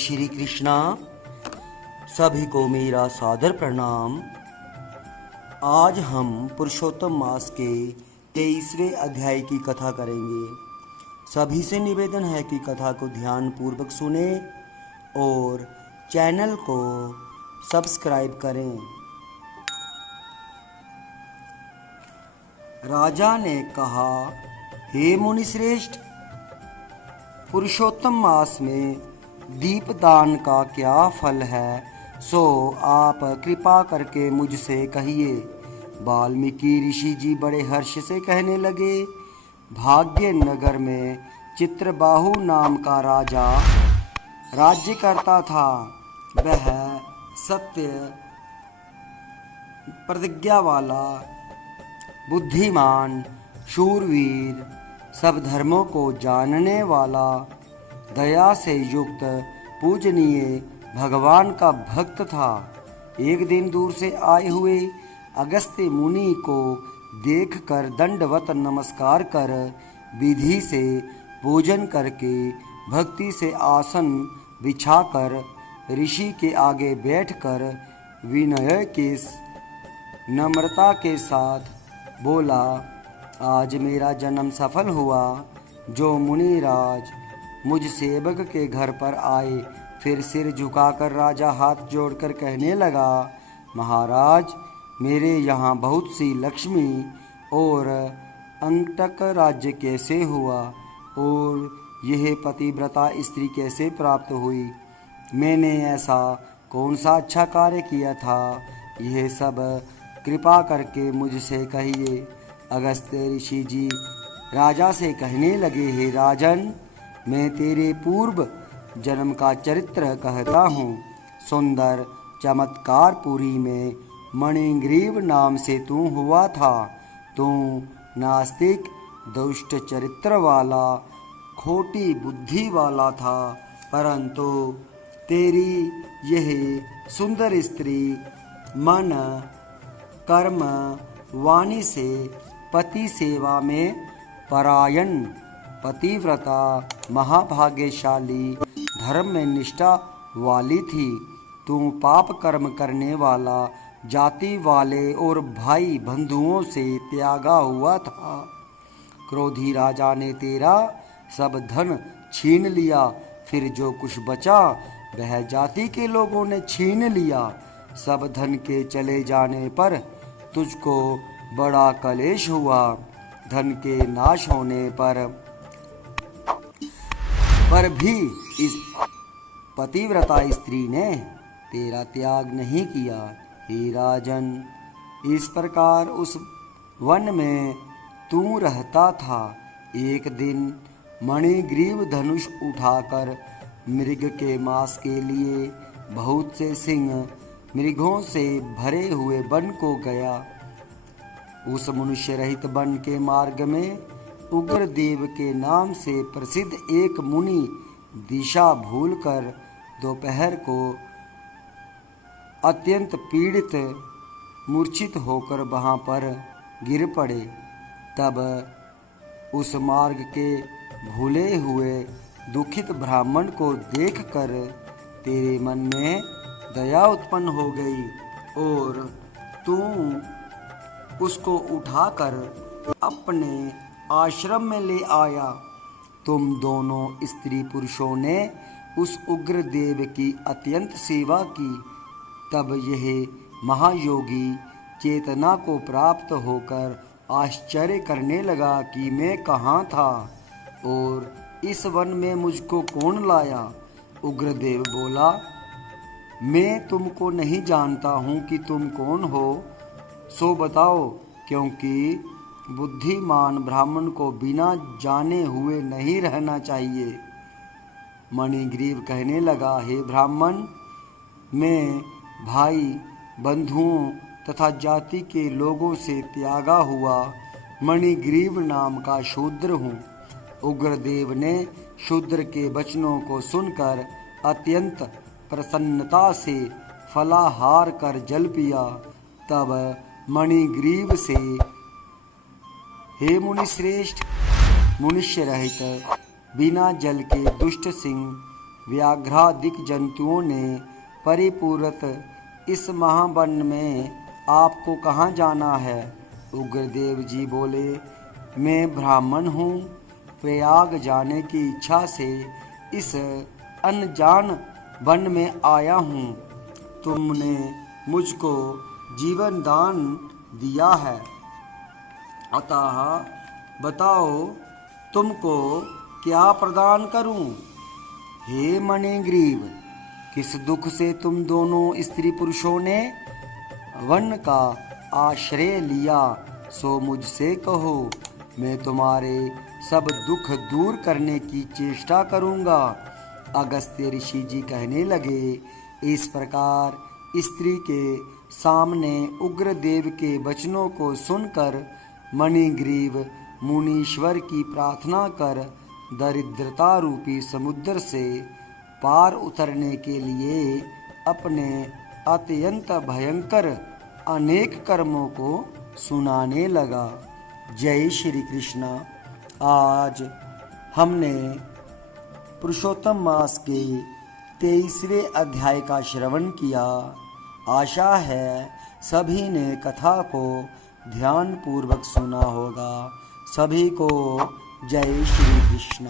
श्री कृष्णा। सभी को मेरा सादर प्रणाम। आज हम पुरुषोत्तम मास के 23वें अध्याय की कथा करेंगे। सभी से निवेदन है कि कथा को ध्यान पूर्वक सुने और चैनल को सब्सक्राइब करें। राजा ने कहा, हे मुनिश्रेष्ठ, पुरुषोत्तम मास में दीपदान का क्या फल है, सो आप कृपा करके मुझसे कहिए। वाल्मीकि ऋषि जी बड़े हर्ष से कहने लगे, भाग्य नगर में चित्रबाहु नाम का राजा राज्य करता था। वह सत्य प्रतिज्ञा वाला, बुद्धिमान, शूरवीर, सब धर्मों को जानने वाला, दया से युक्त, पूजनीय भगवान का भक्त था। एक दिन दूर से आए हुए अगस्त्य मुनि को देखकर दंडवत नमस्कार कर विधि से पूजन करके भक्ति से आसन बिछाकर ऋषि के आगे बैठकर विनय के नम्रता के साथ बोला, आज मेरा जन्म सफल हुआ। जो मुनिराज मुझ सेवक के घर पर आए, फिर सिर झुकाकर राजा हाथ जोड़कर कहने लगा, महाराज, मेरे यहाँ बहुत सी लक्ष्मी और अंतक राज्य कैसे हुआ और यह पतिव्रता स्त्री कैसे प्राप्त हुई? मैंने ऐसा कौन सा अच्छा कार्य किया था? यह सब कृपा करके मुझसे कहिए। अगस्त्य ऋषि जी राजा से कहने लगे, हे राजन, मैं तेरे पूर्व जन्म का चरित्र कहता हूँ। सुंदर चमत्कारपुरी में मणिग्रीव नाम से तू हुआ था। तू नास्तिक, दुष्ट चरित्र वाला, खोटी बुद्धि वाला था, परंतु तेरी यह सुंदर स्त्री मन, कर्म, वाणी से पति सेवा में परायण, पतिव्रता, महाभाग्यशाली, धर्म में निष्ठा वाली थी। तू पाप कर्म करने वाला, जाति वाले और भाई बंधुओं से त्यागा हुआ था। क्रोधी राजा ने तेरा सब धन छीन लिया, फिर जो कुछ बचा वह जाति के लोगों ने छीन लिया। सब धन के चले जाने पर तुझको बड़ा कलेश हुआ। धन के नाश होने पर भी इस पतिव्रता स्त्री ने तेरा त्याग नहीं किया। हे राजन, इस प्रकार उस वन में तू रहता था। एक दिन मणिग्रीव धनुष उठाकर मृग के मांस के लिए बहुत से सिंह मृगों से भरे हुए वन को गया। उस मनुष्य रहित वन के मार्ग में उग्रदेव के नाम से प्रसिद्ध एक मुनि दिशा भूलकर दोपहर को अत्यंत पीड़ित मूर्छित होकर वहाँ पर गिर पड़े। तब उस मार्ग के भूले हुए दुखित ब्राह्मण को देखकर तेरे मन में दया उत्पन्न हो गई और तू उसको उठाकर अपने आश्रम में ले आया। तुम दोनों स्त्री पुरुषों ने उस उग्रदेव की अत्यंत सेवा की। तब यह महायोगी चेतना को प्राप्त होकर आश्चर्य करने लगा कि मैं कहाँ था और इस वन में मुझको कौन लाया। उग्रदेव बोला, मैं तुमको नहीं जानता हूँ कि तुम कौन हो, सो बताओ, क्योंकि बुद्धिमान ब्राह्मण को बिना जाने हुए नहीं रहना चाहिए। मणिग्रीव कहने लगा, हे ब्राह्मण, मैं भाई, बंधुओं तथा जाति के लोगों से त्यागा हुआ मणिग्रीव नाम का शूद्र हूँ। उग्रदेव ने शूद्र के वचनों को सुनकर अत्यंत प्रसन्नता से फलाहार कर जल पिया। तब मणिग्रीव से, हे मुनिश्रेष्ठ, मनुष्य रहित बिना जल के दुष्ट सिंह व्याघ्रादिक जंतुओं ने परिपूरत इस महावन में आपको कहाँ जाना है? उग्रदेव जी बोले, मैं ब्राह्मण हूँ, प्रयाग जाने की इच्छा से इस अनजान वन में आया हूँ। तुमने मुझको जीवन दान दिया है, अतः बताओ तुमको क्या प्रदान करूं? हे मणिग्रीव, किस दुख से तुम दोनों स्त्री पुरुषों ने वन का आश्रय लिया, सो मुझसे कहो। मैं तुम्हारे सब दुख दूर करने की चेष्टा करूंगा। अगस्त्य ऋषि जी कहने लगे, इस प्रकार स्त्री के सामने उग्रदेव के वचनों को सुनकर मणिग्रीव मुनीश्वर की प्रार्थना कर दरिद्रता रूपी समुद्र से पार उतरने के लिए अपने अत्यंत भयंकर अनेक कर्मों को सुनाने लगा। जय श्री कृष्ण। आज हमने पुरुषोत्तम मास के 23वें अध्याय का श्रवण किया। आशा है सभी ने कथा को ध्यान पूर्वक सुना होगा। सभी को जय श्री कृष्ण।